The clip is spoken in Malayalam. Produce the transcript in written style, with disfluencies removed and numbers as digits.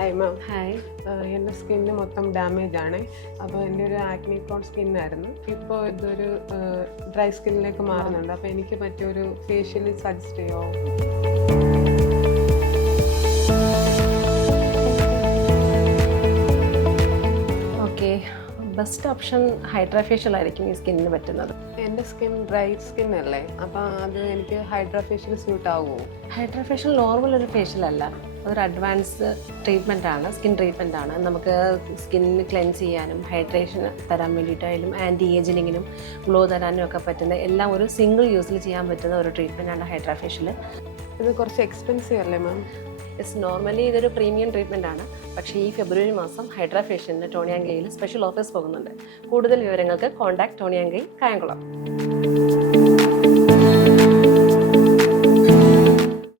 Hi ma'am. ഹായ്. എൻ്റെ സ്കിന്ന് മൊത്തം ഡാമേജ് ആണ്. അപ്പോൾ എൻ്റെ ഒരു ആക്നി പ്രോൺ സ്കിന്നായിരുന്നു. ഇപ്പോൾ ഇതൊരു ഡ്രൈ സ്കിന്നിലേക്ക് മാറുന്നുണ്ട്. അപ്പോൾ എനിക്ക് പറ്റിയൊരു ഫേഷ്യൽ സജസ്റ്റ് ചെയ്യുമോ? Okay, best option hydra facial ആയിരിക്കും ഈ സ്കിന്നിന് പറ്റുന്നത്. എൻ്റെ സ്കിൻ ഡ്രൈ സ്കിൻ അല്ലേ, അപ്പോൾ അത് എനിക്ക് ഹൈഡ്രാ ഫേഷ്യൽ സ്യൂട്ട് ആകുമോ? ഹൈഡ്രാ ഫേഷ്യൽ നോർമൽ ഒരു ഫേഷ്യൽ അല്ല, അതൊരു അഡ്വാൻസ് ട്രീറ്റ്മെൻ്റ് ആണ്, സ്കിൻ ട്രീറ്റ്മെൻ്റ് ആണ്. നമുക്ക് സ്കിന്നിന് ക്ലെൻസ് ചെയ്യാനും ഹൈഡ്രേഷൻ തരാൻ വേണ്ടിയിട്ടായാലും ആൻറ്റി ഏജിങ്ങിനും ഗ്ലോ തരാനും ഒക്കെ പറ്റുന്ന എല്ലാം ഒരു സിംഗിൾ യൂസിൽ ചെയ്യാൻ പറ്റുന്ന ഒരു ട്രീറ്റ്മെൻ്റ് ആണ് ഹൈഡ്രാ ഫേഷ്യൽ. ഇത് കുറച്ച് എക്സ്പെൻസീവ് അല്ലേ മാം? നോർമലി ഇതൊരു പ്രീമിയം ട്രീറ്റ്മെൻ്റ് ആണ്. പക്ഷേ ഈ ഫെബ്രുവരി മാസം ഹൈഡ്രാ ഫേഷ്യലിന് Toni and Guy special offers പോകുന്നുണ്ട്. കൂടുതൽ വിവരങ്ങൾക്ക് contact Toni and Guy, Kayamkulam.